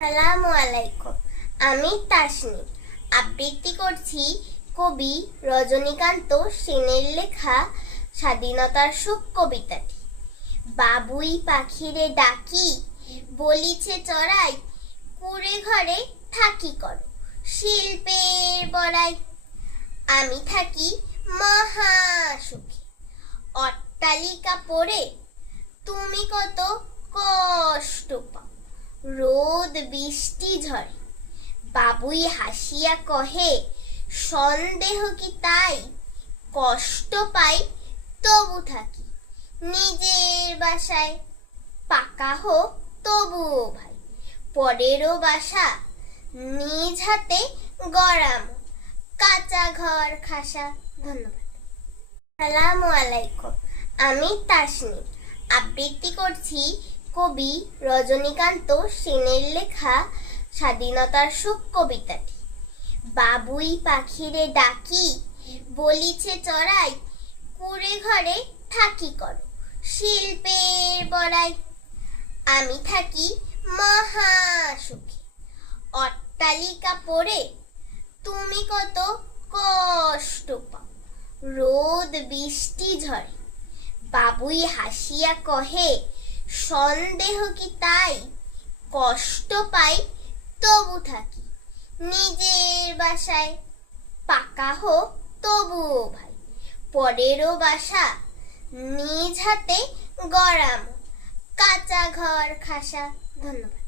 আসসালামু আলাইকুম। আমি তাসনিম আবৃত্তি করছি কবি রজনীকান্ত সেনের লেখা স্বাধীনতার সুখ কবিতাটি। বাবুই পাখিরে ডাকি, বলিছে চড়াই, কুড়ে ঘরে থাকি করো শিল্পের বড়াই। আমি থাকি মহা সুখে, অট্টালিকা পড়ে তুমি কত কষ্ট পাও রোদ বৃষ্টি ঝড়ে। বাবুই হাসিয়া কহে, সন্দেহ কি তাই, কষ্ট পাই তবু থাকি নিজের বাসায়। পাকা হোক তবুও ভাই, পরেরও বাসা নিজ হাতে গড়াম, কাঁচা ঘর খাসা। ধন্যবাদ। আসসালামু আলাইকুম। আমি তাসনিম আবৃত্তি করছি কবি রজনীকান্ত সেনের লেখা স্বাধীনতার সুখ কবিতাটি। বাবুই পাখিরে ডাকি, বলিছে চড়াই, কুড়ে ঘরে থাকি করো শিল্পের বড়াই। আমি থাকি মহা সুখে, অট্টালিকা পড়ে তুমি কত কষ্ট পাও রোদ বৃষ্টি ঝড়ে। বাবুই হাসিয়া কহে, সন্দেহ কি তাই, কষ্ট পাই তবু থাকি নিজের বাসায়। পাকা হোক তবুও ভাই, পরেরও বাসা নিজ হাতে গড়াম, কাঁচা ঘর খাসা। ধন্যবাদ।